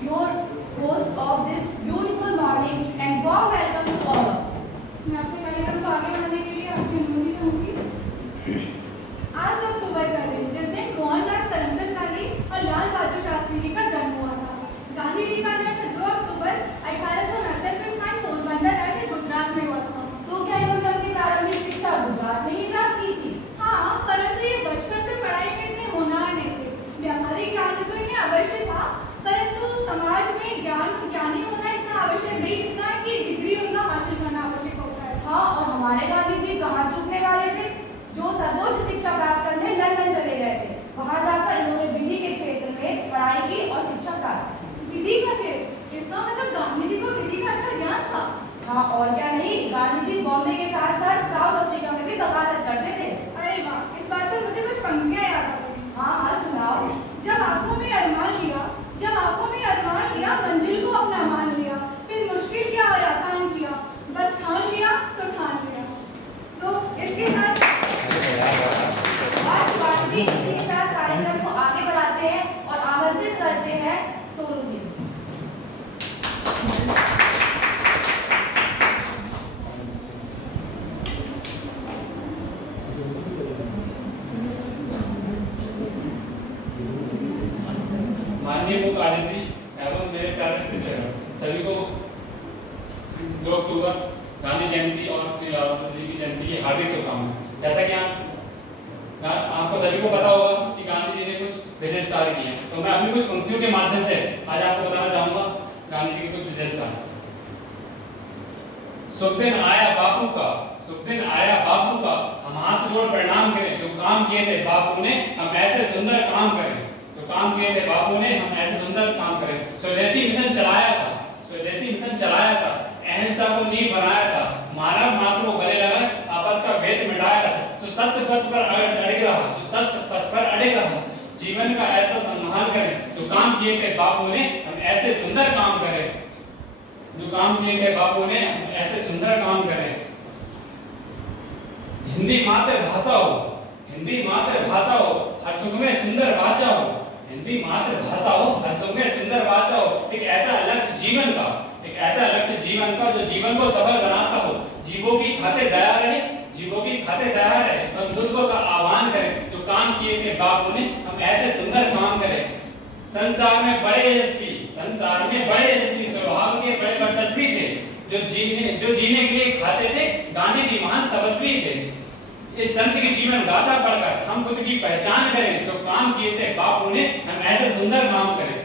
your host of this beautiful morning and warm welcome to all. मैं अपने कार्यक्रम को आगे बढ़ाने के लिए आपकी अनुमति चाहूंगी। आज अक्टूबर का दिन जिस दिन मोहनदास करमचंद गांधी और लाल बहादुर शास्त्री जी का जन्म हुआ था। गांधी जी का जन्म 2 अक्टूबर 1869 को स्थान पोरबंदर राज्य गुजरात में हुआ था। तो क्या इन्होंने अपनी प्रारंभिक शिक्षा गुजरात में ही प्राप्त की थी? हाँ, परंतु ये बचपन से पढ़ाई में इतने होनहार नहीं थे। व्यावहारिक ज्ञान तो इन्हें अवश्य था, परंतु समाज में ज्ञानी होना इतना आवश्यक नहीं जितना कि डिग्री उनका हासिल करना आवश्यक होता है। हाँ, और हमारे गांधी जी कहाँ चूकने वाले थे, जो सर्वोच्च शिक्षा प्राप्त करने लंदन चले गए थे। वहाँ जाकर इन्होंने विधि के क्षेत्र में पढ़ाई की और शिक्षा प्राप्त की। विधि का क्षेत्र, इसका मतलब गांधी जी को विधि का अच्छा ज्ञान था। हाँ, और क्या नहीं, गांधी जी बॉम्बे के साथ साथ साउथ अफ्रीका में भी वकालत करते थे। अरे वाह, इस बात पर मुझे कुछ पंक्तियां याद आ गई। हाँ, सुनाओ। जब आंखों में अरमान लिया, मंजिल को अपना मान लिया, फिर मुश्किल किया और आसान किया, बस ठान लिया तो ठान लिया। तो इसके साथ इसी के साथ कार्यक्रम को आगे बढ़ाते हैं और आमंत्रित करते हैं सोनू जी। माननीय मुख्य अतिथि एवं मेरे प्यारे शिक्षक सभी को 2 अक्टूबर गांधी जयंती और श्री लाल बहादुर जी की जयंती की हार्दिक शुभकामनाएं। जैसा कि आपको सभी को पता होगा कि गांधी जी ने कुछ विशेष कार्य किए, तो मैं अपनी कुछ पंक्तियों के माध्यम से आज आपको बताना चाहूंगा गांधी जी के कुछ विशेष कार्य। शुभ दिन आया बापू का, शुभ दिन आया बापू का, हम हाथ जोड़ प्रणाम करें, जो काम किए थे बापू ने हम ऐसे सुंदर काम करें, जो काम किए थे बापू ने हम ऐसे सुंदर काम करें। स्वदेशी मिशन चलाया था, स्वदेशी मिशन चलाया था, अहिंसा को नींव बनाया था, मानव मात्र को गले लगा आपस का भेद मिटाया था, जो सत्य पथ पर अड़िग रहा, जो सत्य पथ पर अड़िग रहा, जीवन का ऐसा सम्मान करें, जो काम किए थे बापू ने हम ऐसे सुंदर काम करें, जो काम किए थे बापू ने हम ऐसे सुंदर काम करें। हिंदी मातृभाषा हो, हिंदी मातृभाषा हो, हर सुख में सुंदर वाचा हो, हिंदी मातृभाषा हो, हर सुख में सुंदर वाचा हो। एक ऐसा लक्ष्य जीवन का, एक ऐसा लक्ष्य जीवन का जो जीवन को सफल बनाता हो, जीवों की खातिर दया रहे, जीवों की खातिर दया रहे, हम दुर्गों का आह्वान करें, जो काम किए थे बापू ने हम ऐसे सुंदर काम करें। संसार में बड़े यशस्वी, संसार में बड़े यशस्वी स्वभाव के बड़े वर्चस्वी थे, जो जीने के लिए खाते थे, गांधी जी महान तपस्वी थे। इस संत की जीवन गाथा पढ़कर हम खुद की पहचान करें, जो काम किए थे बापू ने हम ऐसे सुंदर काम करें।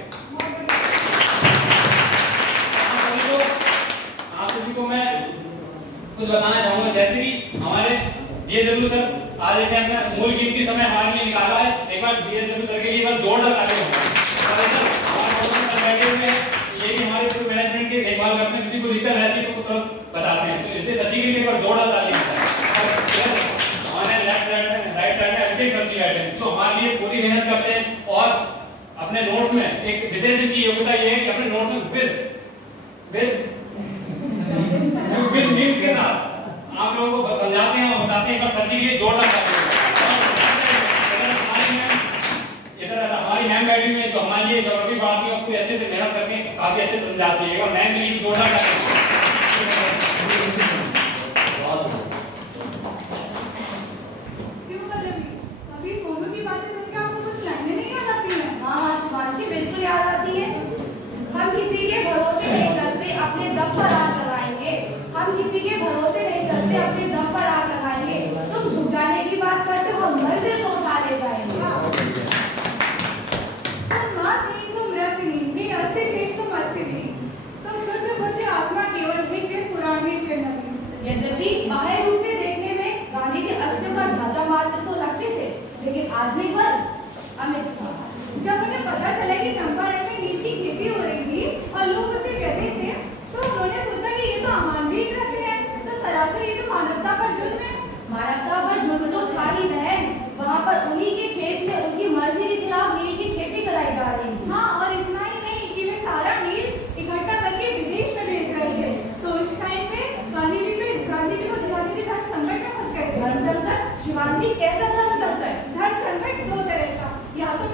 आप सभी को मैं कुछ बताना चाहूंगा, जैसे कि हमारे डीएसडब्ल्यू सर आज एक मूल कीमती समय हमारे लिए निकाला है। एक बार डीएसडब्ल्यू सर के लिए एक बार जोर लगा दें। ये भी हमारे पूरे मैनेजमेंट की देखभाल करते हैं, किसी को दिक्कत रहती है तो तुरंत बताते हैं, तो इसलिए सची के लिए एक बार जोर लगा दें। राइट साइड में ऐसे ही सब्जी बैठे हैं जो हमारे लिए पूरी मेहनत करते हैं और अपने नोट्स में एक विशेष इनकी योग्यता ये है कि अपने नोट्स में विद मीम्स के साथ आप लोगों को समझाते हैं और बताते हैं। एक बार सब्जी के लिए जोर लगाते हैं। इधर हमारी मैम बैठी हुई है जो हमारे लिए ज्योग्राफी पढ़ाती है, पूरी अच्छे से मेहनत करके काफी अच्छे से समझाती है। एक बार मैम के लिए जोर लगाते हैं। याद आती है। हम किसी के भरोसे नहीं चलते, अपने दम पर आग लगाएंगे। हम किसी के भरोसे नहीं चलते, अपने दम पर आग लगाएंगे। तुम झुक जाने की बात करते हो, हम मंजिल को उठा ले जाएंगे। तुम मात नहीं, तुम रक्त नहीं, अस्ति शेष तुम अस्ति नहीं। तुम शुद्ध बुद्धि आत्मा केवल नित्य पुराण में चिन्ह। यद्यपि बाह्य रूप से देखने में गांधी के अस्तित्व का ढांचा मात्र तो लगते थे, लेकिन आत्मिक बल अमित था। जब उन्हें पता चला कि चंपारण में नील की खेती हो रही थी और लोग उसे कहते थे, तो उन्होंने सोचा कि ये तो अमानवीय कृत्य है, तो सरासर ये तो मानवता पर जुल्म है। मानवता पर जुल्म तो था ही बहन। वहाँ पर उन्हीं के खेत में उनकी मर्जी के खिलाफ नील की खेती कराई जा रही थी। हाँ, और इतना ही नहीं कि वे सारा नील इकट्ठा करके विदेश में भेज रहे थे। तो इस टाइम पे गांधी जी को दिखाते थे धर्म संकट में फंस गए थे। धर्म संकट? शिवाजी, कैसा धर्म संकट? धर्म संकट 2 तरह का, या तो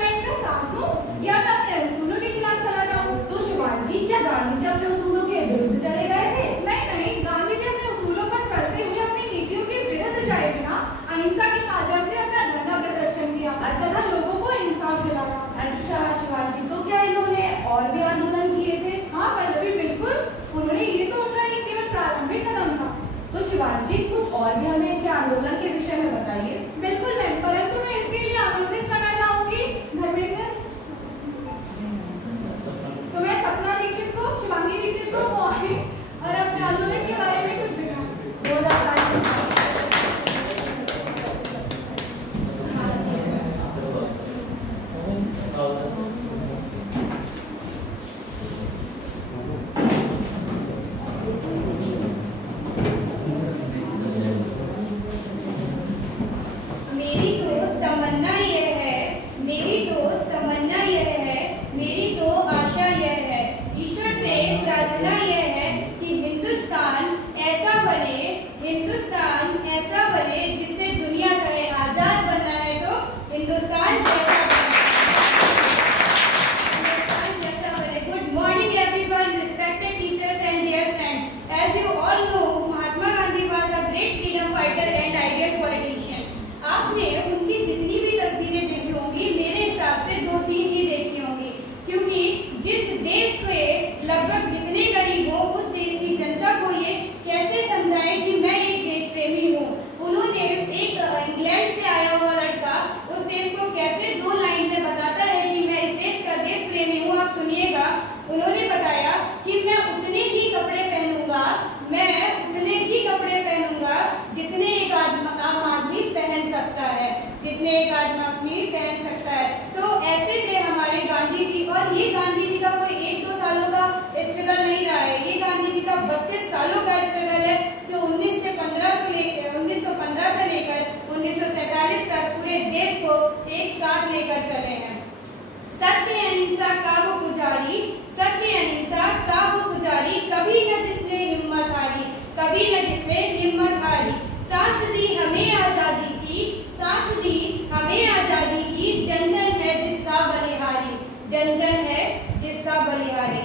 अहिंसा का वो पुजारी, सत्य अहिंसा का वो पुजारी, कभी न जिसने हिम्मत हारी, कभी न जिसने हिम्मत हारी। सांस दी हमें आजादी की, सांस दी हमें आजादी की, जन जन है जिसका बलिहारी, जन जन है जिसका बलिहारी।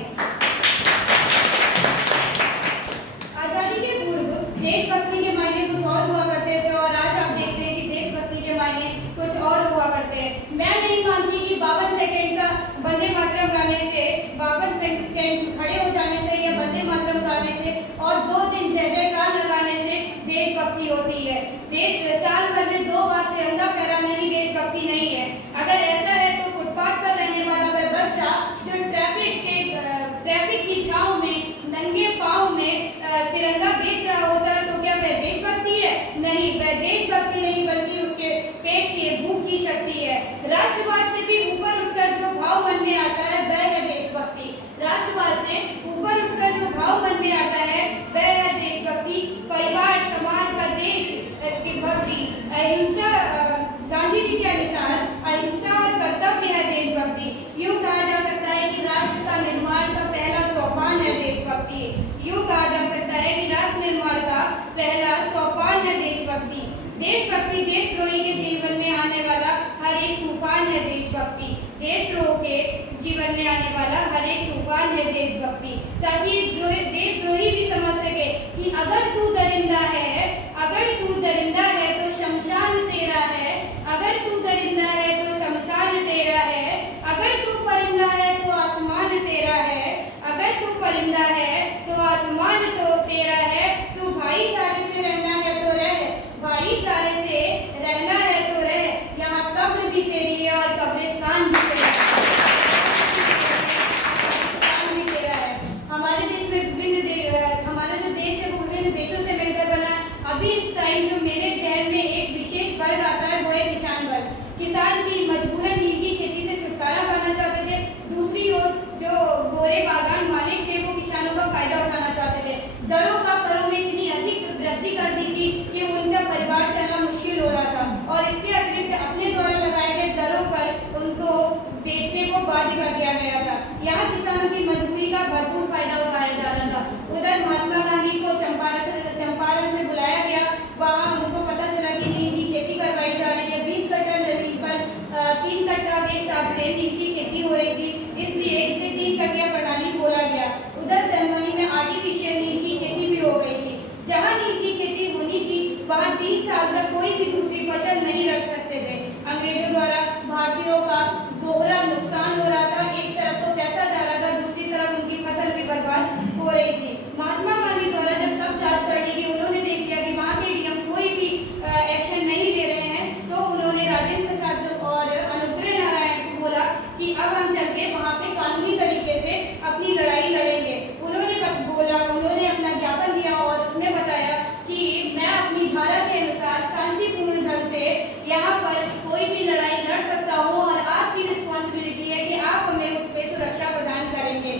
आजादी के पूर्व देशभक्ति के मायने कुछ और हुआ करते थे और आज आप देखते हैं कि देशभक्ति के मायने कुछ और हुआ करते हैं। मैं नहीं मानती कि 52 सेकंड का वंदे मातरम गाने से, 52 सेकंड खड़े हो जाने से या वंदे मातरम गाने से और 2 दिन जय जयकार लगाने से देशभक्ति होती है। साल भर में 2 बार तिरंगा फहराना ही देशभक्ति नहीं है। अगर ऐसा है तो फुटपाथ पर रहने वाला वह बच्चा जो ट्रैफिक की छांव में नंगे पांव में तिरंगा बेच रहा होता है तो क्या वह देशभक्ति है? नहीं, वह देशभक्ति नहीं बल्कि उसके पेट की भूख की शक्ति है। राष्ट्रवाद से भी ऊपर उठकर जो भाव मन में आता है वह है देशभक्ति। राष्ट्रवाद से ऊपर उठकर जो भाव मन में आता है वह है देशभक्ति। परिवार, समाज व देश की भक्ति, अहिंसा, गांधी जी के अनुसार अहिंसा और कर्तव्य है देशभक्ति। यूं कहा जा सकता है कि राष्ट्र का निर्माण का पहला सोपान है देशभक्ति। यूं कहा जा सकता है कि राष्ट्र निर्माण का पहला सोपान है देशभक्ति। देशभक्ति देशद्रोही के जीवन में आने वाला हर एक तूफान है देशभक्ति। देशद्रोह के जीवन में आने वाला हर एक तूफान है देशभक्ति, ताकि देशद्रोही भी समझ सके कि अगर तू दरिंदा है, अगर तू दरिंदा है तो शमशान तेरा है, अगर तू दरिंदा है तो शमशान तेरा है, अगर तू परिंदा है तो आसमान तेरा है, अगर तू परिंदा है तो आसमान तो तेरा है। तू भाईचारे से रहना है तो रह, भाईचारे से रहना है तो रह, यहाँ कब्र भी तेरी है और कब्रिस्तान भी तेरा है, कब्रिस्तान भी तेरा है। हमारे देश में हमारा जो देश है वो विभिन्न देशों से मिलकर बना है। अभी इस टाइम जो मेरे जहन में एक विशेष वर्ग आता है वो है किसान वर्ग। किसान की मजबूरन नील की खेती से छुटकारा पाना चाहते थे। दूसरी ओर जो गोरे बागान मालिक थे वो किसानों का फायदा उठाना चाहते थे। दरों का करों में इतनी अधिक वृद्धि कर दी थी कि उनका परिवार चलना मुश्किल हो रहा था और इसके अतिरिक्त अपने द्वारा लगाए गए दरों पर उनको बेचने को बाध्य कर दिया गया था। यहाँ किसानों की मजबूरी का भरपूर फायदा उठाया जा रहा था। उधर महात्मा गांधी को चंपारण से बुलाया गया। वहाँ उनको पता चला कि नील की खेती करवाई जा रही है। 20 कट्टा जमीन पर 3 कट्टा के हिसाब से नील की खेती हो रही थी, इसलिए इसे 3 कट्टिया प्रणाली बोला गया। उधर जर्मनी में आर्टिफिशियल नील की खेती भी हो गई थी। जहाँ नील की खेती होनी थी वहाँ 3 साल तक कोई भी दूसरी फसल नहीं रख सकते थे। अंग्रेजों द्वारा भारतीयों का दोहरा नुकसान हो रहा था। एक तरफ तो पैसा जा रहा था, दूसरी तरफ उनकी फसल भी बर्बाद हो रही थी। महात्मा गांधी द्वारा जब सब जांच कर ली गई, उन्होंने देख लिया कि वहाँ के डीएम कोई भी एक्शन नहीं ले रहे हैं, तो उन्होंने राजेंद्र प्रसाद और अनुग्रह नारायण को बोला कि अब हम चल के वहाँ पे कानूनी तरीके से अपनी लड़ाई लड़ेंगे। उन्होंने अपना ज्ञापन दिया और उसमें बताया कि मैं अपनी धारा के अनुसार शांतिपूर्ण ढंग से यहाँ पर कोई भी लड़ाई लड़ सकता हूँ और आपकी रिस्पॉन्सिबिलिटी है कि आप हमें उस पर सुरक्षा प्रदान करेंगे।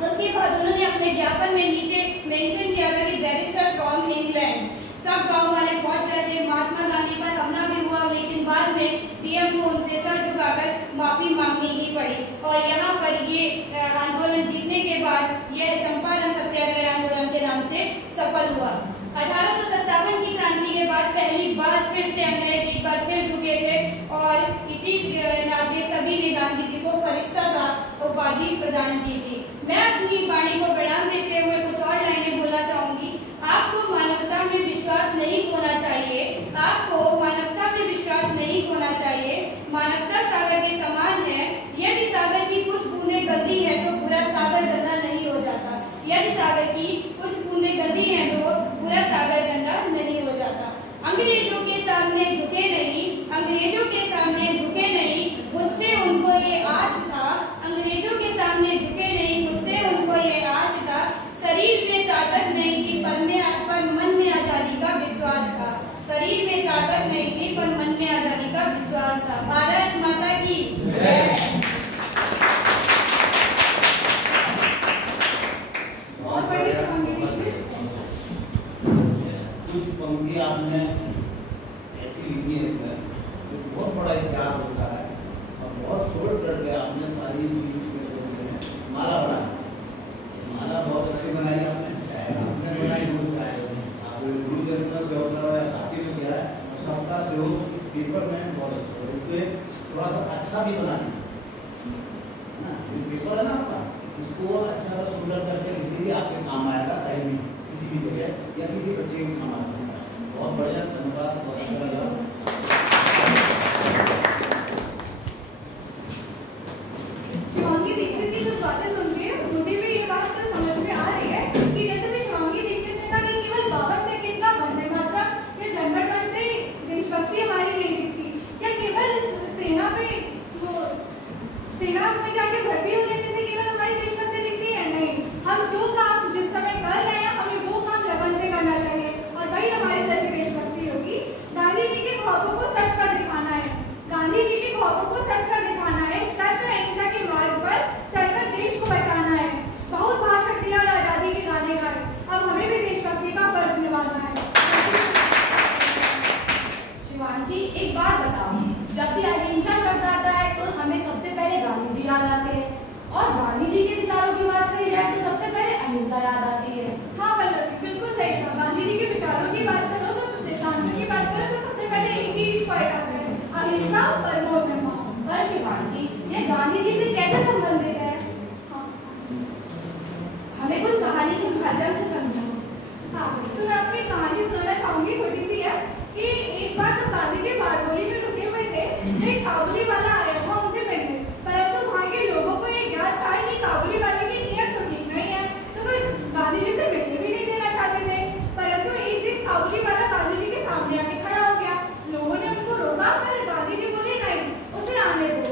उसके बाद उन्होंने अपने ज्ञापन में नीचे मेंशन किया था कि बैरिस्टर फ्रॉम इंग्लैंड। सब गांव वाले पहुंच गए थे। महात्मा गांधी पर हमला भी हुआ, लेकिन बाद में डीएम को उनसे सर झुकाकर माफी मांगनी ही पड़ी और यहाँ पर ये आंदोलन जीतने के बाद यह चंपारण सत्याग्रह आंदोलन के नाम से सफल हुआ। 1857 की क्रांति के बाद पहली बार फिर से अंग्रेज एक बार फिर झुके थे और इसी नाते सभी ने गांधी जी को फरिश्ता का उपाधि प्रदान की थी। मैं अपनी वाणी को बढ़ावा देते हुए कुछ और लाइनें बोलना चाहूंगी। आपको मानवता में विश्वास नहीं खोना चाहिए, आपको मानवता में विश्वास नहीं खोना चाहिए। मानवता सागर के समान है, यदि सागर की कुछ बूंदें गंदी है तो पूरा सागर गंदा नहीं हो जाता। यदि सागर की कुछ बूंदें गंदी हैं तो पूरा सागर गंदा नहीं हो जाता। अंग्रेजों के सामने झुके नहीं, अंग्रेजों के सामने झुके नहीं, मुझसे उनको ये आस था। अंग्रेजों के सामने झुके नहीं, मुझसे उनको ये आस था। शरीर में ताकत नहीं थी पर मन में आजादी का विश्वास था। शरीर में ताकत नहीं थी पर मन में आजादी का विश्वास था। भारत माता की और बड़ी कुछ पंक्ति आपने ऐसी लिखी है अच्छा भी बना दें, है ना। जो पेपर है ना आपका, उसको अच्छा सा सुंदर करके लिख दीजिए, आपके काम आएगा कहीं भी, किसी भी जगह या किसी बच्चे के काम आएगा। बहुत बढ़िया, धन्यवाद, बहुत अच्छा लगा। शिवांगी दीक्षित की जो बातें सुन के मुझे भी ये बात तो समझ में आ रही है कि जैसे भी शिवांगी दीक्षित ने कहा कि केवल 52 सेकंड का वंदे मातरम या जनगण से देशभक्ति हमारी नहीं दिखती, या केवल सेना में जाके भर्ती हो जाने से केवल हमारी देशभक्ति दिखती है। नहीं, हम जो काम जिस समय कर रहे हैं हमें वो काम लगन से करना चाहिए और वही हमारी सच्ची देशभक्ति होगी। गांधी जी के ख्वाबों को सच कर दिखाना है, गांधी जी के ख्वाबों को सच कर दिखाना है, सत्य अहिंसा के मार्ग पर चलकर देश को बचाना है। बहुत भाषण दिया और आजादी के गाने गाए, अब हमें भी देशभक्ति का फर्ज निभाना है। शिवांशी, एक बात बताओ, जब भी अहिंसा शब्द आता है तो हमें सबसे पहले गांधी जी याद आते हैं, और गांधी जी के विचारों की बात करी जाए तो सबसे पहले अहिंसा याद आती है। हाँ पल्लवी, बिल्कुल सही कहा। गांधी जी के विचारों की बात करो तो सिद्धांतों की बात करो तो सबसे पहले एक ही पॉइंट आता है, अहिंसा परमो धर्मः। पर शिवांशी, ये गांधी जी से कैसे संबंधित है? हाँ हमें कुछ कहानी के माध्यम से समझाओ। हाँ, तो मैं आपको एक कहानी सुनाना चाहूंगी, छोटी सी है कि एक बार तो गांधी जी बारडोली में रुके हुए थे, एक काबुली वाला आया था उनसे मिलने, परंतु वहाँ के लोगों को ये ज्ञात था कि काबुली वाले की नियत तो ठीक नहीं है, तो वो गांधी जी से मिलने भी नहीं देना चाहते थे। परंतु एक दिन काबुली वाला गांधी जी के सामने आके खड़ा हो गया, लोगों ने उनको रोका, पर गांधी जी बोले नहीं, उसे आने दो।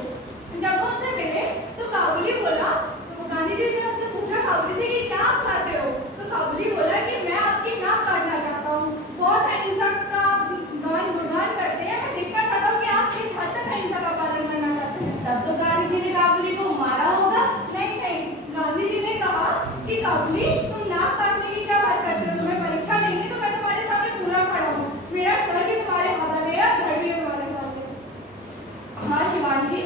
जब वो उनसे मिले तो काबुली बोला, तो गांधी जी ने उनसे पूछा काबुली से कि क्या आप चाहते हो, तो काबुली बोला कि मैं आपकी नाक काटना चाहता हूँ। बहुत अहिंसा का गुणगान करते हैं, मैं देखना चाहता हूँ कि आप किस हद तक अहिंसा का पालन करना चाहते हैं। तब तो गांधी जी ने काबुली को मारा होगा। नहीं, गांधी जी ने कहा कि काबुली तुम नाक काटने की क्या बात करते हो, तुम्हें परीक्षा लेंगे तो मैं तुम्हारे सामने पूरा खड़ा हूँ, मेरा सर भी तुम्हारे हवाले है और घर भी तुम्हारे हवाले। हाँ शिवांशी,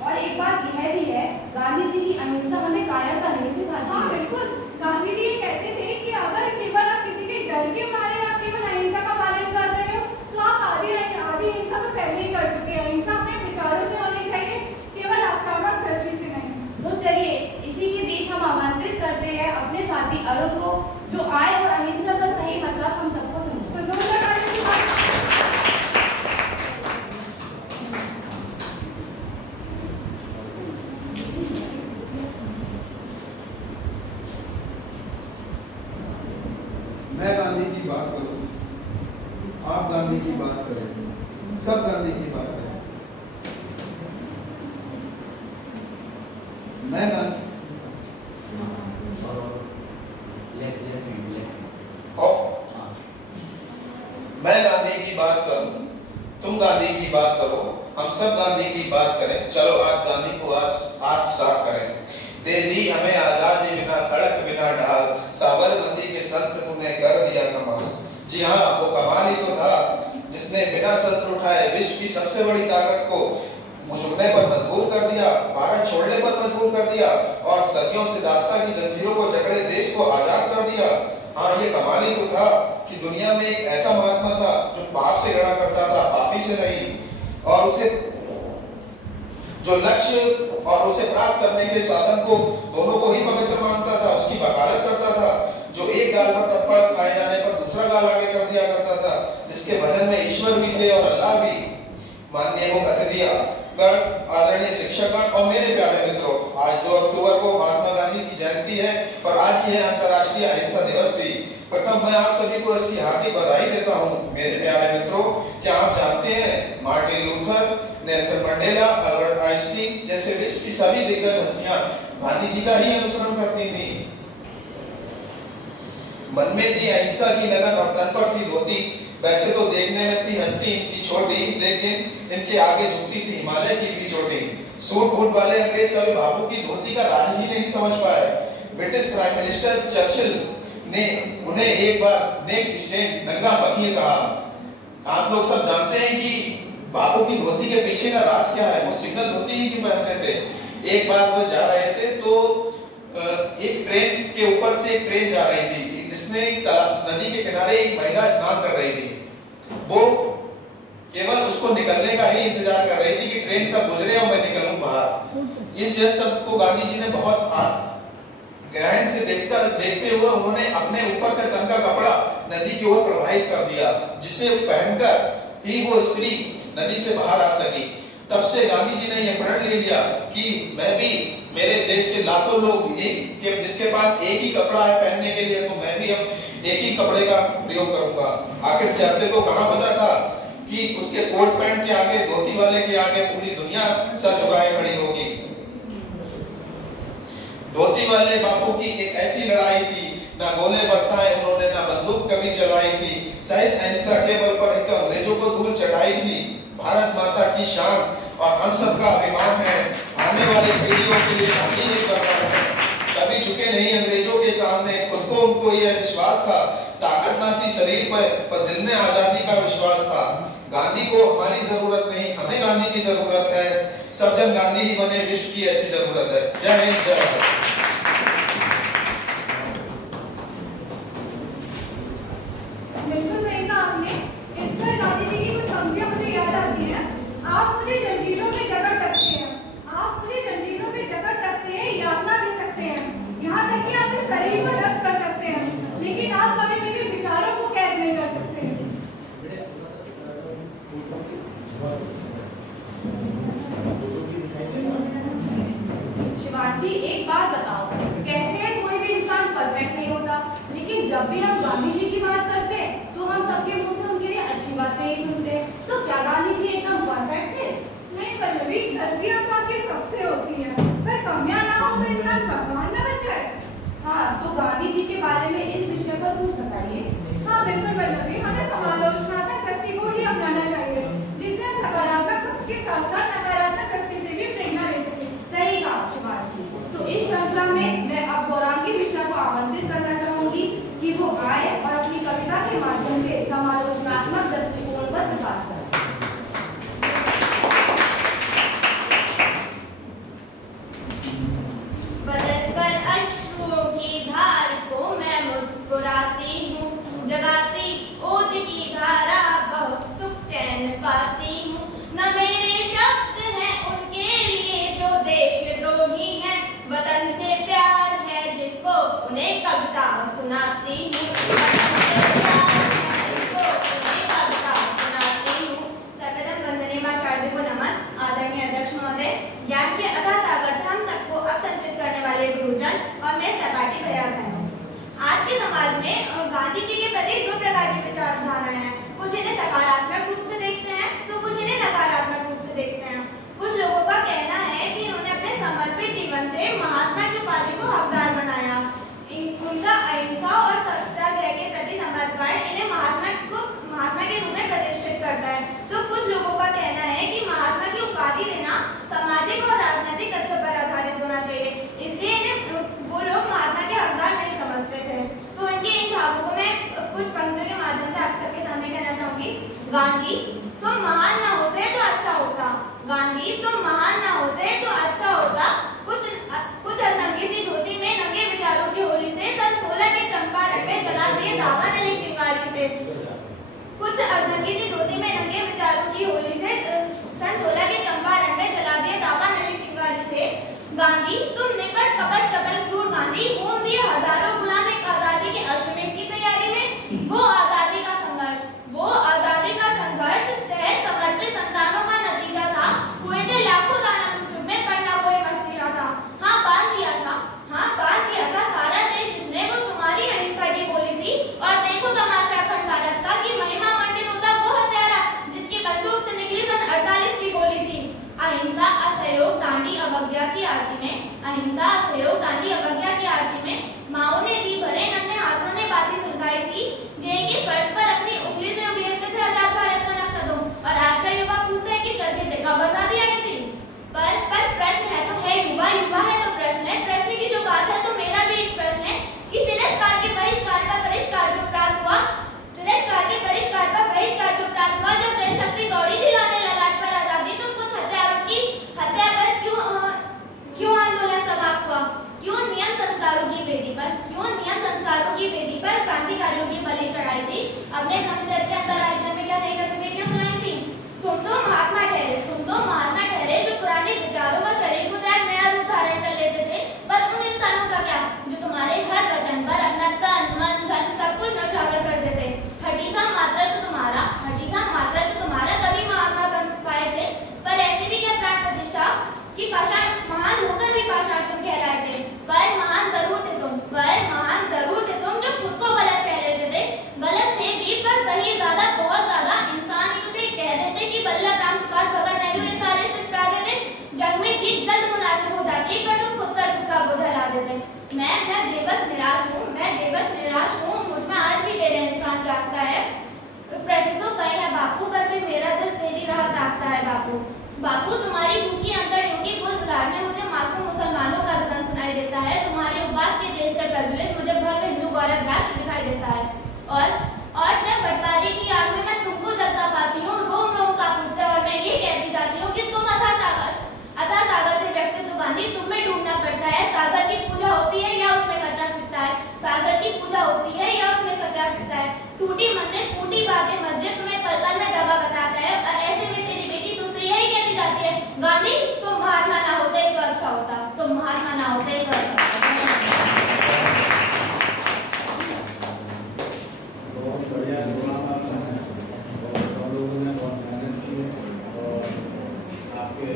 और एक बात यह भी है, गांधी जी की अहिंसा हमें कायरता नहीं सिखाती। हाँ बिल्कुल, गांधी जी ये कहते थे कि अगर केवल आप किसी के डर के मारे आप केवल अहिंसा का पालन कर रहे हो तो आप आधी हिंसा तो पहले ही कर चुके हैं। अहिंसा अपने विचारों से होनी चाहिए, केवल आक्रामक दृष्टि से नहीं। तो चलिए इसी के बीच हम आमंत्रित करते हैं अपने साथी अरुण को, जो आए और अहिंसा का सही मतलब हम सबको समझाए। तो जोर लगाने की बात। मैं गांधी की बात करूं, आप गांधी की बात करें, सब गांधी की बात करें। मैं गांधी मैं गांधी की बात करूं, तुम गांधी की बात करो, हम सब गांधी की बात करें। चलो आज गांधी को आत्मसात करें। दे दी हमें आजादी बिना खड़क बिना ढाल, साबरमती के संत ने कर दिया कमाल। जी हाँ, वो कमाल ही तो था जिसने बिना शस्त्र उठाए विश्व की सबसे बड़ी ताकत को झुकने पर मजबूर कर दिया, भारत छोड़ने पर मजबूर कर दिया और सदियों से दास्तां की जंजीरों को जकड़े देश को आजाद कर दिया। हाँ, ये कमाल ही तो था कि दुनिया में एक ऐसा महात्मा था जो पाप से घृणा करता था, पापी से नहीं, और उसे जो लक्ष्य और उसे प्राप्त करने के साधन को दोनों को ही पवित्र मानता था, उसकी वकालत करता था, जो एक गाल पर थप्पड़ खाए जाने पर दूसरा गाल आगे कर दिया करता था, जिसके भजन में ईश्वर भी थे और अल्लाह भी। माननीय मुख्य अतिथिगण, आदरणीय शिक्षकगण और मेरे प्यारे मित्रों, आज 2 अक्टूबर को महात्मा गांधी की जयंती है और आज ही है अंतर्राष्ट्रीय अहिंसा दिवस भी। प्रथम मैं आप सभी को इसकी हार्दिक बधाई देता हूँ। मेरे प्यारे मित्रों, क्या आप जानते हैं Martin Luther, Nelson Mandela, Albert Einstein जैसे विश्व की सभी दिग्गज हस्तियां गांधी जी का ही अनुसरण करती थी। मन में थी अहिंसा की लगन और तन पर थी धोती। वैसे तो देखने में थी हस्ती इनकी छोटी, लेकिन इनके आगे झुकती थी हिमालय की भी चोटी। सूट बूट वाले अंग्रेज कभी बापू की धोती का राज ही नहीं समझ पाए। ब्रिटिश प्राइम मिनिस्टर चर्चिल ने उन्हें एक बार नेक स्टैंड नंगा फकीर कहा। आप लोग सब जानते हैं कि बापू की धोती के पीछे का राज क्या है। वो सिंगल धोती ही क्यों पहनते थे। एक बार वो जा रहे थे तो एक ट्रेन के ऊपर से एक ट्रेन जा रही थी जिसमें नदी के किनारे एक महिला स्नान कर रही थी। वो केवल उसको निकलने का ही इंतजार कर रही थी कि ट्रेन सब गुजरे और मैं निकलूं बाहर। इस सब को गांधी जी ने बहुत गहन से देखते हुए उन्होंने अपने ऊपर का तन का कपड़ा नदी की ओर प्रवाहित कर दिया, जिसे पहनकर ही वो स्त्री नदी से बाहर आ सकी। तब से गांधी जी ने यह प्रण ले लिया कि मैं भी, मेरे देश के लाखों लोग जिनके पास एक ही कपड़ा है पहनने के लिए, तो मैं भी अब एक ही कपड़े का प्रयोग करूंगा। आखिर चर्चे को कहां पता था कि उसके कोट पैंट के आगे, धोती वाले के आगे पूरी दुनिया सर झुकाए खड़ी होगी। धोती वाले बापू की एक ऐसी लड़ाई थी, ना गोले बरसाए उन्होंने, ना बंदूक कभी चलाई थी, शायद अहिंसा के बल पर एक अंग्रेजों को धूल चढ़ाई थी। भारत माता की शान और हम सबका अभिमान है, आने वाली पीढ़ियों के लिए गांधी जी करना है। कभी झुके नहीं अंग्रेजों के सामने, खुद को उनको यह विश्वास था, ताकत ना थी शरीर पर दिल में आजादी का विश्वास था। गांधी को हमारी जरूरत नहीं, हमें गांधी की जरूरत है। सब जन गांधी ही बने, विश्व की ऐसी जरूरत है। जय हिंद, जय भारत। बिल्कुल सही कहा आपने। इस पर गांधी जी की कुछ पंक्तियां मुझे याद आती हैं। आप मुझे जंजीरों में जकड़ सकते हैं, आप मुझे जंजीरों में जकड़ सकते हैं, यातना दे सकते हैं, यहाँ तक कि आपके शरीर को नष्ट कर सकते हैं, लेकिन आप कभी मेरे विचारों को कैद नहीं कर सकते। शिवाजी, एक बात बताओ, कहते हैं कोई भी इंसान परफेक्ट नहीं होता, लेकिन जब भी हम गांधी जी की बात करते हैं तो हम सबके मुंह से उनके लिए अच्छी बातें ही सुनते हैं। तो क्या गांधी जी एकदम परफेक्ट थे? नहीं पल्लवी, गलतियां तो आपकी सबसे होती हैं, पर कमियां ना हो तो इंसान भगवान न बन जाए। हाँ, तो गांधी जी के बारे में इस विषय पर कुछ बताइए। हाँ बिल्कुल पल्लवी, हमें समालोचनात्मक दृष्टिकोण ही अपनाना चाहिए, जिससे हम सकारात्मक पक्ष के साथ साथ नकारात्मक दृष्टि से भी प्रेरणा ले सकें। सही कहा शिवाजी। तो इस श्रृंखला में मैं अब गौरांगी मिश्रा को आमंत्रित करना चाहूंगी कि वो आए और अपनी कविता के माध्यम से समालोचनात्मक दृष्टिकोण पर प्रकाश करें। बदलकर अश्रुओं की धार को मैं मुस्कुराती हूँ, जगाती ओज की धारा बहुत सुख चैन पाती हूँ। न मेरे शब्द हैं उनके लिए जो देशद्रोही हैं, वतन से प्यार है जिनको उन्हें कविता सुनाती हूँ। वतन से प्यार है जिनको उन्हें कविता सुनाती हूँ। सर्वप्रथम वंदनीय मां शारदे को नमन। आदरणीय अध्यक्ष महोदय, ज्ञान के अथाह सागर से हम सबको असंचित करने वाले गुरुजन और मेरे सहपाठी भैया बहनों, आज के समाज में गांधी जी के प्रति दो प्रकार की विचारधाराएं हैं। कुछ इन्हें सकारात्मक रूप से देखते हैं तो कुछ इन्हें नकारात्मक रूप से देखते हैं। कुछ लोगों का कहना है कि इन्होंने अपने समर्पित जीवन से महात्मा की उपाधि को हकदार बनाया। उनका अहिंसा और सत्याग्रह के प्रति समर्पण इन्हें महात्मा के रूप में प्रतिष्ठित करता है। तो कुछ लोगों का कहना है कि महात्मा की उपाधि देना सामाजिक और राजनीतिक तथ्य पर आधारित होना चाहिए, इसलिए इन्हें वो लोग महात्मा के हकदार नहीं समझते थे। तो इनके इन भावों को मैं कुछ पंक्तियों के माध्यम से आप सबके सामने कहना चाहूंगी। गांधी, तुम महान न होते तो अच्छा होता। गांधी, तुम महान न होते तो अच्छा होता। कुछ नंगी सी धोती में नंगे विचारों की होली से सन 16 के चंपारण में जला दिए दावा नली चिंगारी से। कुछ नंगी सी धोती में नंगे विचारों की होली से सन 16 के चंपारण में जला दिए दावा नली चिंगारी से। गांधी, तुम निकट कपट चपल क्रूर गांधी, होम दिए हजारों गुलाम एक आजादी के अश्वमेध की तैयारी में। वो आजादी का संघर्ष शहर समर्पित संतानों का नतीजा था। हुए थे लाखों दाना मुस्लिम में, पर ना कोई मसीहा था। हाँ बांध दिया था सारा देश जिसने वो तुम्हारी अहिंसा की बोली थी। और देखो तमाशा अखंड भारत का कि महिमा मंडित होता वो हत्यारा जिसकी बंदूक से निकली सन 48 की गोली थी। अहिंसा असहयोग डांडी अवज्ञा की आरती में, अहिंसा असहयोग डांडी अवज्ञा की आरती में माओ ने दी भरे नन्हे हाथों ने बातें सुलगाई थी। जे की फर्श पर अपनी उंगली से उड़ेते थे आजाद भारत का नक्शा दो। और आज का युवा पूछते हैं कि चलते थे कब आजादी आई थी। पर प्रश्न है तो है, युवा है तो प्रश्न की जो बात है तो मेरा भी एक प्रश्न है कि तिरस्कार के परिष्कार पर परिष्कार क्यों प्राप्त हुआ। तिरस्कार के परिष्कार पर परिष्कार क्यों प्राप्त हुआ। जब जनशक्ति दौड़ी थी लाने ललाट पर आजादी, तो कुछ हत्यारों की हत्या पर क्यों आंदोलन समाप्त हुआ। क्यों नियम संस्कारों की वेदी पर क्रांतिकारियों की बलि चढ़ाई थी। अपने ब्रह्मचर्य के अंदर कार्यक्रम में क्या सही करके बेटियां सुनाई थी। कि पाषाण महान होकर भी पाषाण तुम कहलाए थे। पर महान जरूर थे तुम, जो खुद को गलत कह लेते थे। गलत थे भी पर सही ज्यादा, बहुत ज्यादा। इंसान ही तो थे, कह देते कि वल्लभ राम सुभाष भगत नेहरू ये सारे सिर्फ प्रागे थे। जग में जीत जल्द मुनासिब हो जाती, पर तुम खुद पर खुद का बोझ ला देते। मैं बेबस निराश हूँ। मुझ में आज भी तेरे इंसान जागता है। प्रश्न तो कई है बापू, पर फिर मेरा दिल तेरी राह ताकता है बापू। तुम्हारी भूखी अंतड़ियों की बुलबुलाहट में मुझे मासूम मुसलमानों का रुदन सुनाई देता है। तुम्हारे उपवास के देश से प्रज्वलित मुझे भव्य हिंदू गौरव राष्ट्र दिखाई देता है। और जब बटवारी की आग में मैं तुमको जलता पाती हूँ, रोम रोम का फूटता है और मैं ये कहती जाती हूँ कि तुम अथाह सागर से व्यक्तित्व बांधी तुम में डूबना पड़ता है। सागर की पूजा होती है या उसमें कचरा फिरता है? टूटी मंदिर, फूटी बातें मस्जिद तुम्हें पल में दगा बताता है। और ऐसे में तेरी बेटी तुझसे यही कहती जाती है, गांधी तुम महात्मा ना होते तो अच्छा होता। बहुत बढ़िया प्रोग्राम आपका है और सब लोगों ने बहुत मेहनत की है और आपके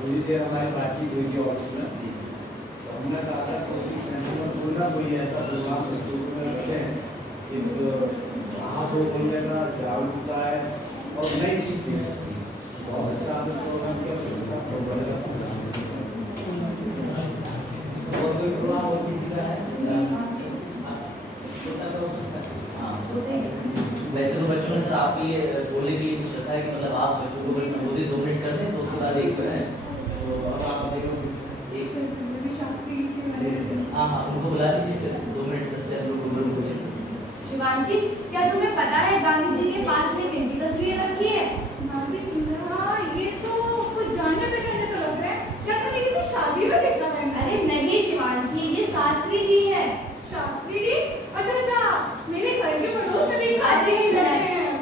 पूरी देर हमारी बातचीत हुई थी और तो हमने कहा था कोशिश पूरा कोई ऐसा प्रोग्राम शुरू में रखते हैं एक साहस हो बोलने का, जागरूकता है और नई चीज़ है। बहुत अच्छा आपने प्रोग्राम किया, बहुत बढ़िया और कोई प्रोग्राम और किसी का है? वैसे तो बच्चों सर आपकी बोलने की श्रद्धा है कि मतलब आप बच्चों को बस संबोधित 2 मिनट कर दें तो उसके बाद एक करें तो अगर आप देखो हाँ उनको बुला दीजिए फिर 2 मिनट से हम लोग बोले। शिवांशी, क्या तुम्हें पता है गांधी जी के पास में किनकी तस्वीर रखी है? ये तो कुछ जानने पहचानने तो लग रहा है, शायद मैंने किसी शादी में देखा था। अरे नहीं शिवांशी, ये शास्त्री जी है। शास्त्री जी? अच्छा, मेरे घर के पड़ोस में भी अरे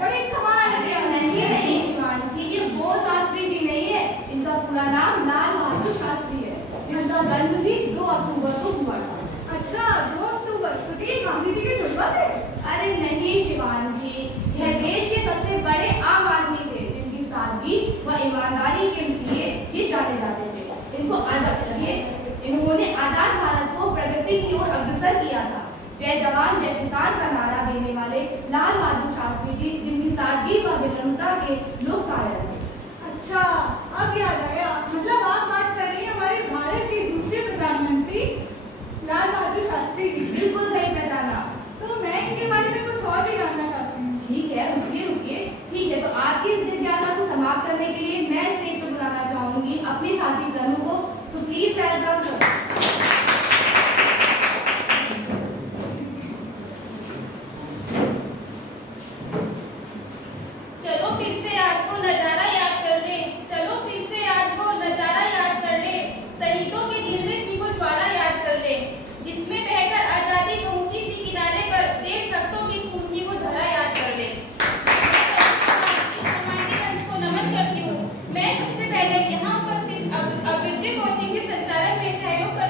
बड़े कमाल है। नहीं शिवांशी, ये वो शास्त्री जी नहीं है। इनका पूरा नाम लाल बहादुर शास्त्री है, जिनका जन्म भी 2 अक्टूबर को हुआ था। अच्छा, 2 अक्टूबर तो ये गांधी जी के जुड़वा थे? अरे नहीं शिवांशी, यह देश के सबसे बड़े आम आदमी थे जिनकी सादगी व ईमानदारी के लिए ये जाने जाते थे। इन्होंने आजाद भारत को प्रगति की ओर अग्रसर किया था। जय जवान जय किसान का नारा देने वाले लाल बहादुर शास्त्री जी, जिनकी सादगी व विनम्रता के लोग कारण थे। अच्छा, अब याद आया, मतलब आप बात कर रही हैं हमारे भारत के दूसरे प्रधानमंत्री लाल बहादुर शास्त्री जी। बिल्कुल सही पहचाना। तो मैं इनके बारे में कुछ और भी जानना चाहती हूँ। ठीक है, रुकिए। ठीक है, तो आपकी इस जिज्ञासा को समाप्त करने के लिए मैं स्टेज पर बुलाना चाहूंगी अपने साथी तनु को। तो प्लीज वेलकम करो। चलो फिर से आज वो नजारा याद कर ले, शहीदों के दिल में थी वो ज्वाला याद कर ले, जिसमें बहकर आजादी पहुंची थी किनारे पर, देशभक्तों की खून की वो धरा याद कर ले। इस रोमांटिक मंच को नमन करती हूँ। मैं सबसे पहले यहाँ उपस्थित अभ्युदय कोचिंग के संचालक में सहयोग कर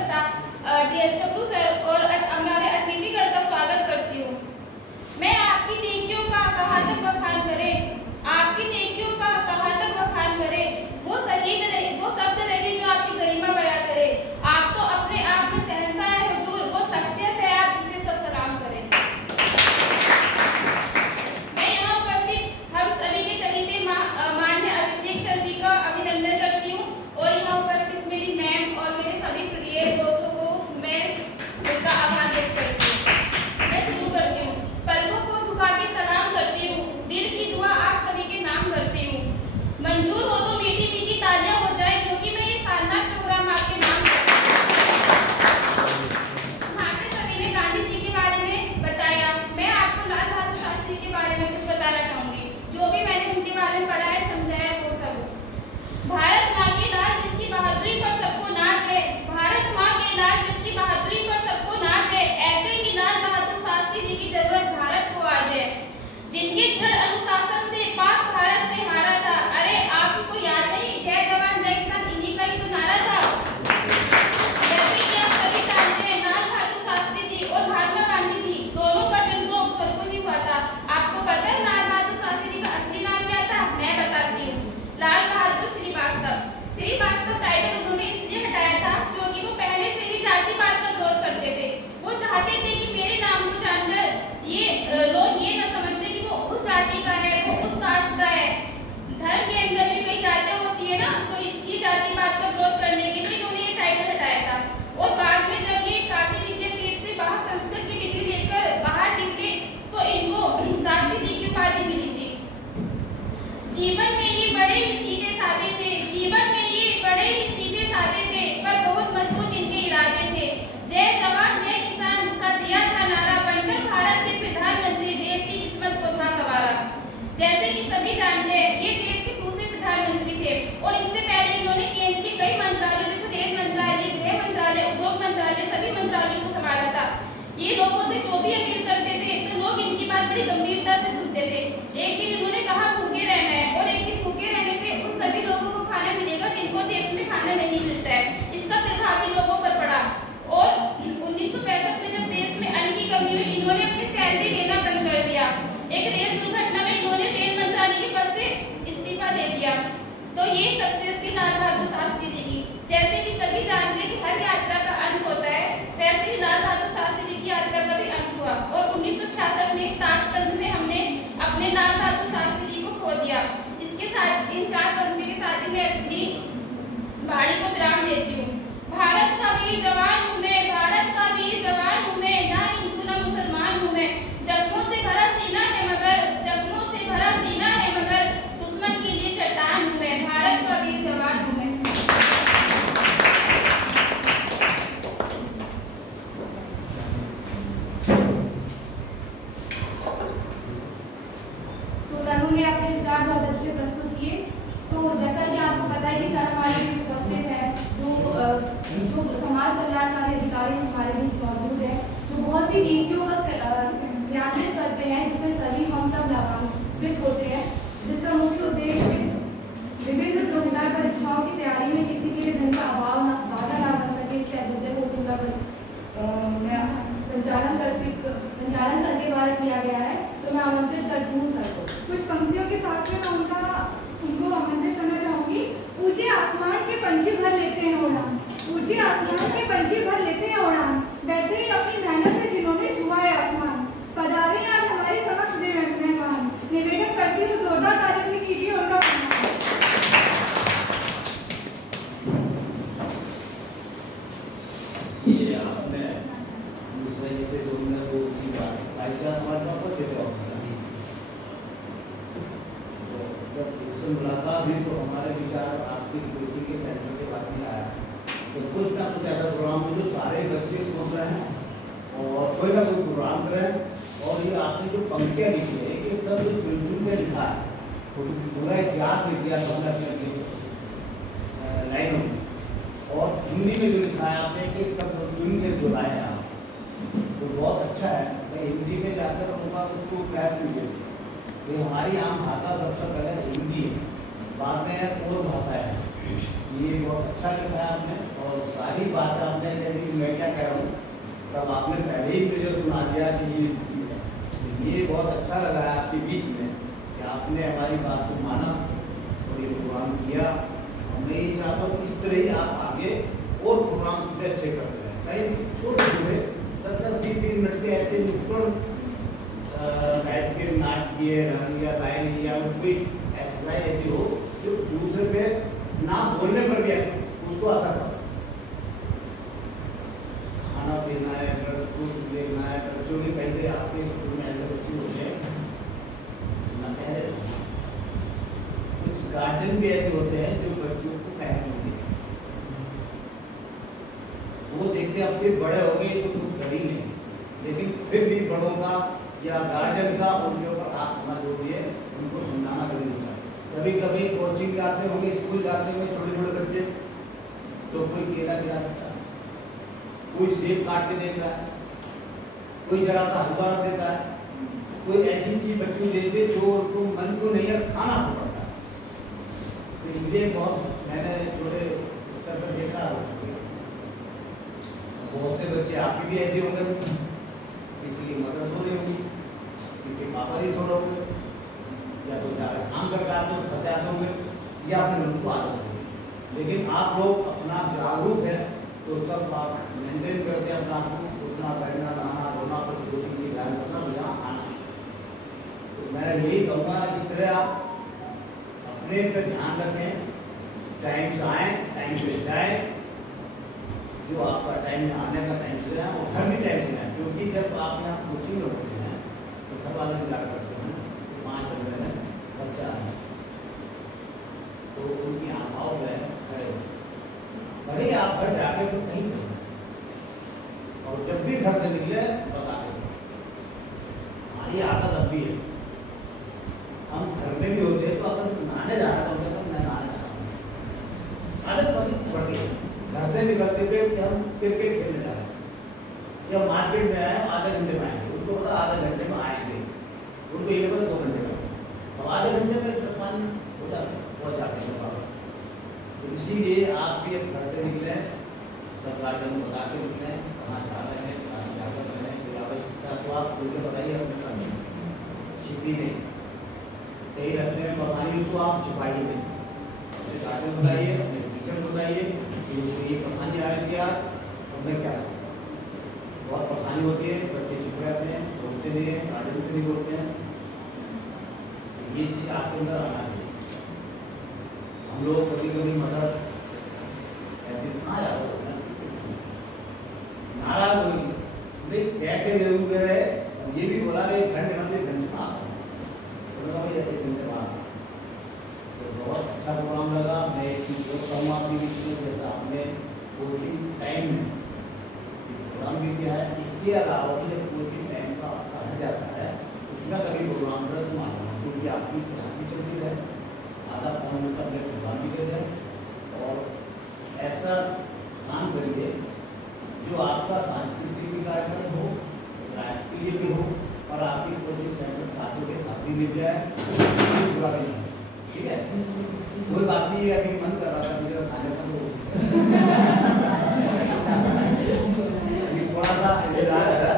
जीवन में ये बड़े ही सीधे साधे थे, जीवन में ये बड़े ही सीधे साधे थे, पर बहुत मजबूत इनके इरादे थे। जय जवान जय किसान का दिया था नारा, बनकर भारत के प्रधानमंत्री देश की किस्मत को था सवारा। जैसे कि सभी जानते हैं, ये देश के दूसरे प्रधानमंत्री थे और इससे पहले इन्होंने केंद्र के कई मंत्रालयों जैसे रेल मंत्रालय, गृह मंत्रालय, उद्योग मंत्रालय, सभी मंत्रालयों को संभाला था। ये लोगों से जो भी अपील करते थे तो लोग इनकी बात बड़ी गंभीरता से सुनते थे। एक दिन इन्होंने कहा भूखे रहना है, और एक दिन भूखे रहने से उन सभी लोगों को खाना मिलेगा जिनको देश में खाना नहीं मिलता है। इसका प्रभाव इन लोगों पर पड़ा और 1965 में जब देश में अन्न की कमी हुई, इन्होंने अपनी सैलरी लेना बंद कर दिया। एक रेल दुर्घटना में इन्होंने रेल मंत्रालय के पद से इस्तीफा दे दिया। तो ये शख्सियत थी लाल बहादुर शास्त्री जी की। जैसे कि सभी जानते हैं कि हर यात्रा का अंत होता है, वैसे ही लाल बहादुर शास्त्री जी की यात्रा का भी अंत हुआ और 1966 में ताशकंद में हमने अपने लाल बहादुर शास्त्री जी को खो दिया। इसके साथ इन 4 पंक्तियों के साथ ही मैं अपनी वाणी को विराम देती हूँ। भारत का वीर जवान हूँ मैं, भारत का वीर जवान हूँ मैं, ना हिंदू ना मुसलमान हूँ मैं, जख्मों से भरा सीना है मगर, जख्मों से भरा सीना है मगर, दुश्मन के लिए चट्टान हूँ मैं, भारत का वीर जवान हूँ मैं। तो तनु ने अपने विचार बहुत अच्छे प्रस्तुत किए। तो जैसा कि आपको पता है कि सर हमारे बीच उपस्थित है, जो समाज कल्याणकारी अधिकारी हमारे बीच मौजूद है, जो बहुत सी नीतियों का क्रियान्वित करते हैं जिससे सभी हम सब लाभान्वित होते हैं, जिसका मुख्य उद्देश्य विभिन्न प्रतियोगिता परीक्षाओं की तैयारी में किसी के लिए धन का अभाव बाधा ना बन सके, इसके अभ्युदय कोचिंग का संचालन सर के द्वारा किया गया है। तो मैं आमंत्रित करती हूँ सर को। कुछ पंक्तियों के साथ में उनको आमंत्रित करना चाहूंगी। ऊंचे आसमान के पंछी भर लेते हैं उड़ान, ऊंचे आसमान के पंछी भर लेते हैं उड़ान, वैसे ही अपनी मेहनत से जिन्होंने छुआ है आसमान, पधारे आज हमारे समक्ष मेहमान, निवेदन करती हूँ जोरदार ताली से कीजिए उनका सम्मान। ये आपने दूसरे जैसे तुमने वो की बात भाईचारा समाज का कुछ जब इससे मुलाकात हुई तो हमारे विचार आपकी कोचिंग के सेंटर के बारे में आया, तो कुछ ना कुछ ऐसा प्रोग्राम में जो सारे बच्चे सुन रहे हैं और कोई ना कोई प्रोग्राम कर रहे हैं। और ये आपने जो पंक्तियाँ लिखी है ये सब जो चुन चुन के लिखा है, तो पूरा इतिहास लिख दिया सबने अपने लाइनों में, और हिंदी में जो लिखा है आपने कि सब चुन के जो लाए हैं आप, तो बहुत अच्छा है। मैं हिंदी में जाकर उनका उसको प्रयास कीजिए। ये हमारी आम भाषा सबसे पहले हिंदी है, बाद में और भाषा है। ये बहुत अच्छा लिखा है आपने, और सारी बातें आपने जैसे मैं क्या कह रहा हूँ सब आपने पहले ही मुझे सुना दिया कि ये बहुत अच्छा लगा है आपके बीच में कि आपने हमारी बात को माना और ये प्रोग्राम किया। हमने ये चाहता हूँ इस तरह ही आप आगे और प्रोग्राम कितने अच्छे करते हैं, कहीं छोटे छोटे 10-20 मिनट के ऐसे नुक्कड़ टाइप के नाटकीय या लाइन या कोई एक्सरसाइज ऐसी हो जो दूसरे पे ना बोलने पर भी उसको असर पड़े। खाना पीना है, कुछ देखना है, बच्चों के पहले आपके स्कूल में ऐसे बच्चे होते हैं ना, पहले कुछ गार्जियन भी ऐसे होते हैं जो बच्चों को पहले होते हैं, वो देखते अब फिर बड़े हो गए तो कुछ कर ही नहीं, लेकिन फिर भी बड़ों का या गार्जियन का उनके ऊपर हाथ होना जो भी है उनको समझाना जरूरी होता है। कभी कभी कोचिंग जाते होंगे, स्कूल जाते होंगे छोटे छोटे बच्चे, तो कोई केला गिरा देता है, कोई सेब काट के देता है, कोई जरा सा हलवा रख देता है, कोई ऐसी चीज बच्चों को देते जो उनको मन को नहीं है खाना पड़ता है। तो इसलिए बहुत मैंने छोटे स्तर पर देखा है, बहुत से बच्चे आपके भी ऐसे होंगे, इसलिए मदद सो रही होगी, क्योंकि पापा ही सो रहे होंगे, या तो ज़्यादा काम करके आते हो थक जाते होंगे, या अपने उनको आदत होगी। लेकिन आप लोग अपना जागरूक है तो सब आप मेंटेन करते हैं अपना उठना बैठना नहाना धोना पर कोचिंग की ध्यान रखना यहाँ आना। तो मैं यही कहूँगा इस तरह आप अपने पे ध्यान रखें, टाइम से आए टाइम पे जाए, जो आपका टाइम आने का टाइम से जाए और घर भी टाइम से जाए, क्योंकि जब आप यहाँ कोचिंग में होते हैं तो सब आदमी क्या करते हैं 5 बजे बच्चा है तो उनकी आशाओं में खड़े हो, भले आप घर जाके तो नहीं थे, और जब भी घर से निकले बताते हमारी आदत अब भी है, हम घर में भी होते तो अगर नहाने जा रहा था तो मैं नहाने जा रहा हूँ, आदत कभी बढ़ गई। घर से निकलते थे कि हम क्रिकेट खेलने जा रहे हैं या मार्केट में आए आधे घंटे में आएंगे, उनको पता आधे घंटे में आएंगे, उनको ये पता 2 घंटे में, अब आधे घंटे में 10 हो जाते पहुँच जाते हैं। तो इसीलिए आप भी घर से निकले, सब गार्जियन बता के निकले कहाँ जा रहे हैं, कहाँ जा कर रहे हैं, कोई आवश्यकता तो आप खुल के बताइए अपने काम में, छिपी नहीं, कहीं रास्ते में परेशानी हो तो आप छिपाइए नहीं, अपने गार्जियन बताइए, अपने टीचर बताइए कि ये परेशानी आ रही है और मैं क्या करूँ। बहुत परेशानी होती है, बच्चे छुप रहते हैं, बोलते नहीं हैं, गार्जियन से नहीं बोलते हैं, ये चीज़ आपके अंदर आना चाहिए। हम लोग कभी कभी मदद कहते कहाँ जा रहे हो, नाराज हुई नहीं कह के जरूर कह रहे, ये भी बोला कि 1 घंटे में 1 घंटे कहाँ तो 1 घंटे बाद। तो बहुत अच्छा प्रोग्राम लगा। मैं एक चीज़ जो कहूँगा आपकी बीच में, जैसा आपने कोचिंग टाइम में प्रोग्राम भी किया है, इसके अलावा भी जब कोचिंग टाइम का कहा जाता है उसमें कभी प्रोग्राम पर मानना, क्योंकि आपकी क्लास भी चलती है, आधा पौन घंटा अपने प्रोग्राम भी कर दें और ऐसा काम करिए जो आपका सांस्कृतिक भी कार्यक्रम हो, राष्ट्र के लिए भी हो और आपकी कोचिंग सेंटर साथियों के साथ भी मिल जाए, बुरा नहीं है, ठीक है। कोई बात नहीं है, अभी मन कर रहा था मुझे खाने का, थोड़ा सा इंतजार है,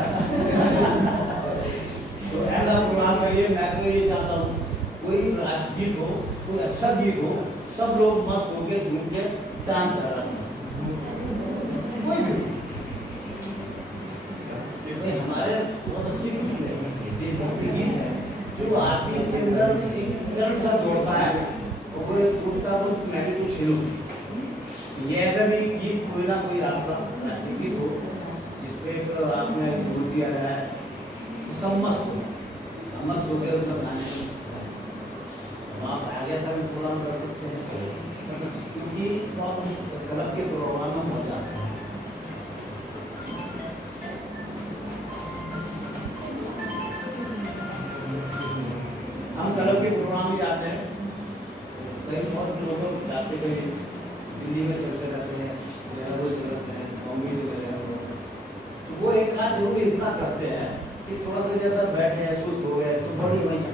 तो ऐसा प्रोग्राम करिए। मैं तो ये चाहता हूँ कोई गीत हो, कोई अच्छा गीत हो, सब लोग मस्त होकर झूम के डांस कर रहे हैं, कोई भी हमारे बहुत अच्छी गीत है जो आती है, इसके अंदर एक गर्व सा जोड़ता है और वो सोचता है मैं भी कुछ खेलूँ। ये ऐसा भी गीत कोई ना कोई आपका गीत हो जिसपे आपने जोड़ दिया जाए, सब मस्त हो गए उनका गाने, आप आगे से भी प्रोग्राम कर सकते हैं, क्योंकि क्लब के प्रोग्राम में हो जाते हैं। हम क्लब के प्रोग्राम भी जाते हैं, कई बहुत लोगों जाते हुए दिल्ली में चलते रहते हैं, रोज चलते हैं, बॉम्बे चलते हैं, वो एक हाथ जरूर इतना करते हैं कि थोड़ा सा जैसा बैठे हैं सुस्त हो गए तो बड़ी वहीं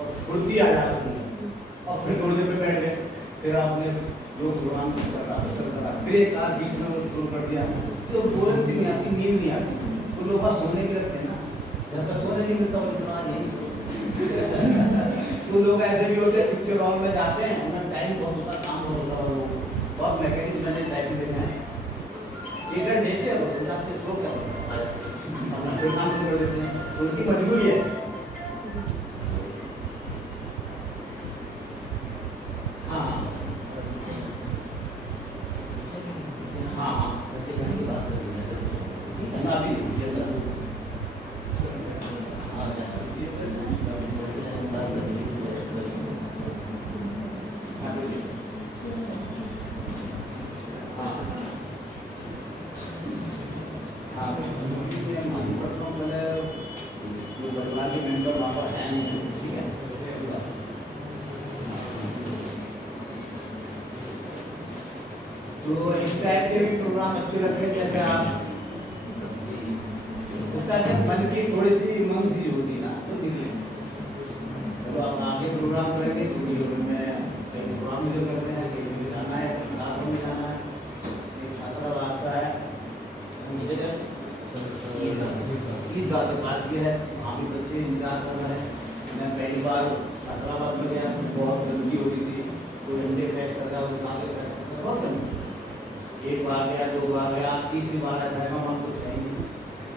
और फुर्ती आ जाती है, और फिर थोड़ी देर में बैठ गए, फिर आपने जो प्रोग्राम करा फिर एक आध बीच में वो शुरू कर दिया, तो बोल से नहीं आती, नींद नहीं आती, तो लोग बात सोने के लगते हैं ना, जब तक सोने नहीं मिलता उतना नहीं। तो लोग ऐसे भी होते हैं पिक्चर हॉल में जाते हैं, उन्हें टाइम बहुत होता, काम बहुत होता, और बहुत मैकेनिक मैंने टाइम देते हैं, एक घंटे देते हैं वो जाते सो क्या होता है, अपना फिर काम कर देते हैं, उनकी मजबूरी है। हाँ हाँ हाँ तो इस टाइप के भी प्रोग्राम अच्छे लगते हैं, जैसे आप उसका जब मन की थोड़ी सी उमंग सी होती ना तो निकले, जब आप आगे प्रोग्राम करेंगे तो में कहीं प्रोग्राम जो करते हैं, कहीं जाना है, में जाना है, एक छात्रा आता है ईदगाह के पास भी है, वहाँ भी बच्चे इंतजार कर रहे हैं। मैं पहली बार हैदराबाद में गया तो बहुत गंदगी हो रही थी, कोई अंडे पैक कर रहा है, आगे पैक कर रहा, बहुत गंदगी, एक बार गया, 2 बार गया, तीसरी बार ऐसा है हम कुछ चाहिए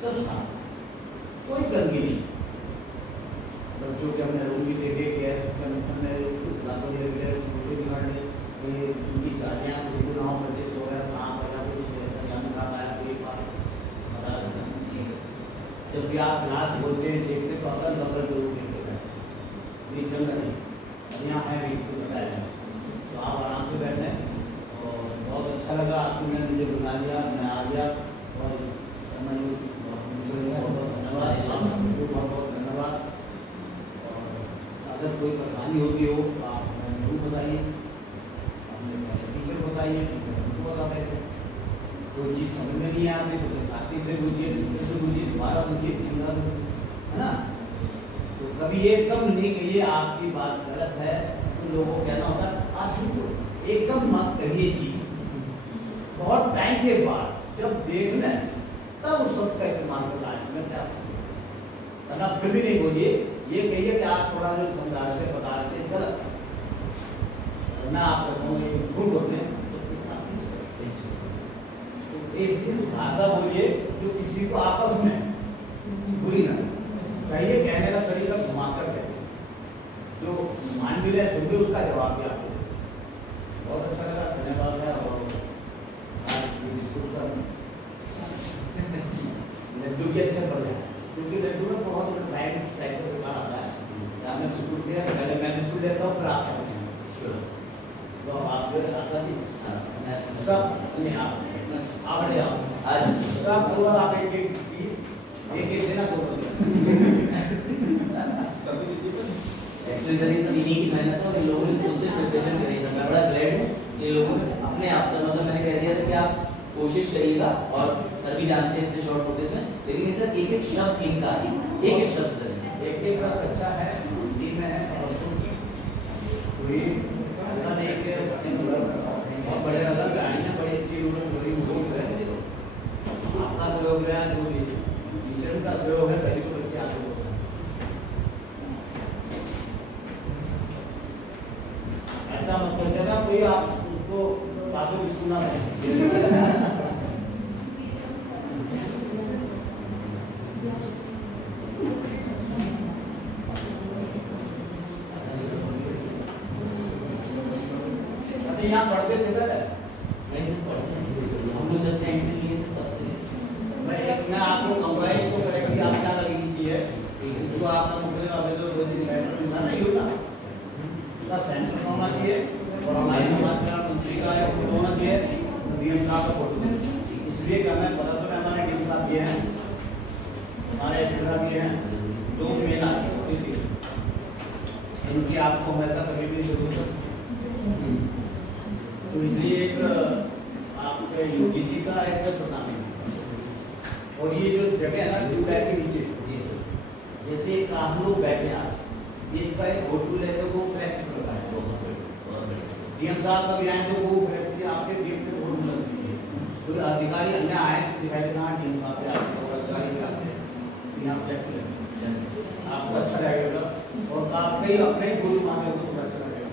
सब था, कोई गंदगी नहीं। बच्चों के हमने रूम भी देखे, गैस कनेक्शन में लातों ले गए, छोटे बिगाड़े, उनकी चालियाँ बिल्कुल ना, बच्चे सो रहे, सांप आया, कुछ जाने साहब आया, एक बार बता देता। जब भी आप क्लास बोलते हैं देखते तो अगल बगल जरूर देखते हैं, ये जंग नहीं, अब यहाँ है भी तो बताया जाए तुमने मुझे बुला लिया, मैं आ गया और बहुत धन्यवाद। और अगर कोई परेशानी होती हो तो आप जरूर बताइए, अपने टीचर बताइए, उनको बता देते। कोई चीज़ समझ में नहीं आती तो साथी से पूछिए, टीचर से पूछिए, दोबारा पूछिए, तीसरा है ना। तो कभी एकदम नहीं कहिए आपकी बात गलत है, तो लोगों को कहना होता है आप झूठ एकदम मत कहिए चीज़। बहुत टाइम के बाद जब देख लें तब उस शब्द का इस्तेमाल करना है। मैं क्या आप फिर भी नहीं बोलिए, ये कहिए कि आप थोड़ा जो समझा रहे थे, बता रहे थे गलत है ना, आप झूठ होते हैं। तो भाषा बोलिए जो किसी को आपस में बुरी ना कहिए, कहने का तरीका घुमाकर कहिए, जो मान भी रहे सुन भी उसका जवाब भी आपको। बहुत अच्छा लगा, धन्यवाद है। और लड्डू भी अच्छे बढ़ जाए, क्योंकि लड्डू में बहुत टाइप का प्रकार आता है। आपने बिस्कुट दिया, पहले मैं बिस्कुट देता हूँ, फिर आप सब तो आप आता जी सब आप आज सब बोला आप एक एक पीस एक देना दो एक्चुअली सर ये सब इन्हीं की मेहनत है और इन लोगों ने खुद से प्रिपरेशन करी है। मैं बड़ा ग्लैड हूँ ये लोगों ने अपने आप से, मतलब मैंने कह दिया था कि आप कोशिश करिएगा, और सर भी जानते हैं इतने शॉर्ट नोटिस में, लेकिन ये सर एक एक शब्द इनका एक एक शब्द सर एक एक शब्द अच्छा है, हिंदी में है और कोई ऐसा नहीं कि बहुत बड़े नजर गाड़ी में बड़ी अच्छी बड़ी भूख है। आपका सहयोग है, जो भी टीचर्स का सहयोग है, पहले तो बच्चे आते हो ऐसा मत कर देना कोई आप उसको बातों की सुना नहीं। यहाँ पढ़ते थे पहले हम लोग जब से एंट्री लिए से तब से मैं आपको कंप्लाइन को करेक्टली आप क्या लगेगी चाहिए जो आपका मुझे अवेलेबल दो दिन सेंटर मिलना नहीं होता, उसका सेंटर होना चाहिए और हमारे समाज का मंत्री का होना चाहिए, डीएम साहब का फोटो। इसलिए क्या मैं पता तो हमारे डीएम साहब भी हैं, हमारे एचओडी भी हैं, दो मेन आदमी थी इनकी आपको हमेशा कभी भी जरूरत। तो इसलिए एक आपके योगी जी का एक प्रणाम है। और ये जो जगह है ना ट्यूबलाइट के नीचे, जी सर, जैसे आप लोग बैठे हैं आज, इसका एक फोटो लेकर वो फ्लेक्सिबल है, डीएम साहब का भी आए तो वो फ्लेक्सिबल आपके डीएम के फोटो लगती है। तो अधिकारी अन्य आए दिखाई देना डीएम साहब पे आते और अधिकारी भी आते हैं यहाँ फ्लेक्सिबल, आपको अच्छा लगेगा और आप कहीं अपने फोटो मांगे तो अच्छा लगेगा।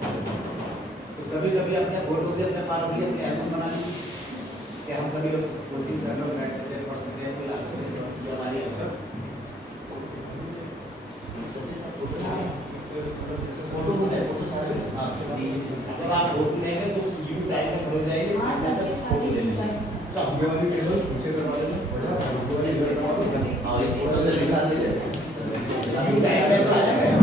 तो कभी कभी अपने फोटो से अपने पास भी अपने एल्बम बना लीजिए कि हम कभी कोचिंग सेंटर में बैठते हैं, पढ़ते हैं, कोई आते हैं तो हमारी फोटो है, फोटो सारे हाँ अगर आप फोटो लेंगे तो यू टाइम में हो जाएगी सब वाली टेबल पीछे करवा देना हाँ एक फोटो से दिखा दीजिए यू टाइम में आ जाएगा।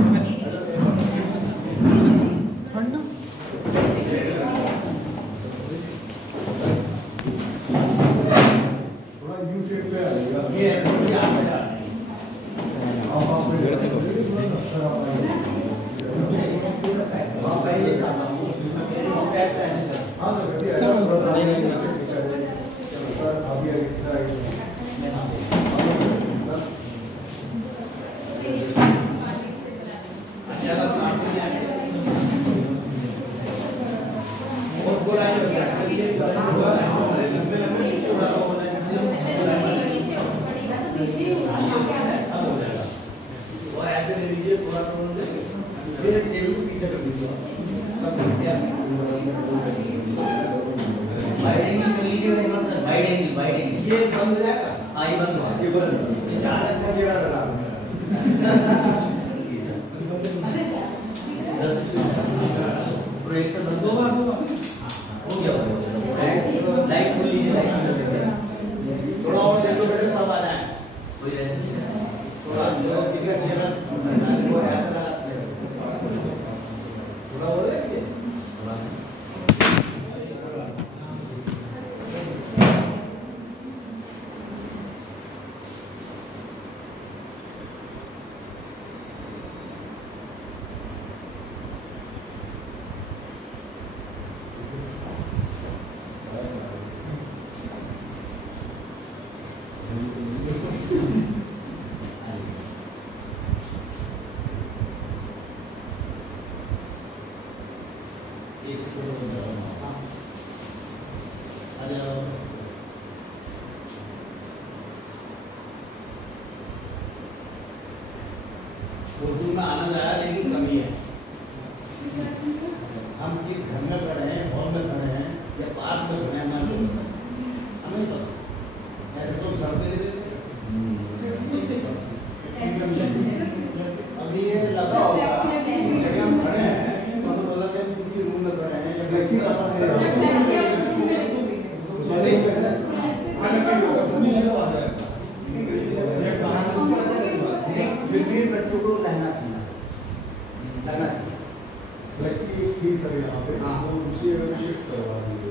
उर्दू में आनंद आया लेकिन कमी है। हम किस घर में खड़े हैं, हॉल में खड़े हैं या पार्क में खड़े हैं, मान लो हमें पता ऐसे तो सड़क पे दे अब ये लगा होगा जगह हम खड़े हैं तो हमें बोला कि हम किसी रूम में खड़े हैं या किसी फिर भी बच्चों को रहना चाहिए। फ्लेक्सी थी सर यहाँ पे, हाँ, तो उसी शिफ्ट करवा दी।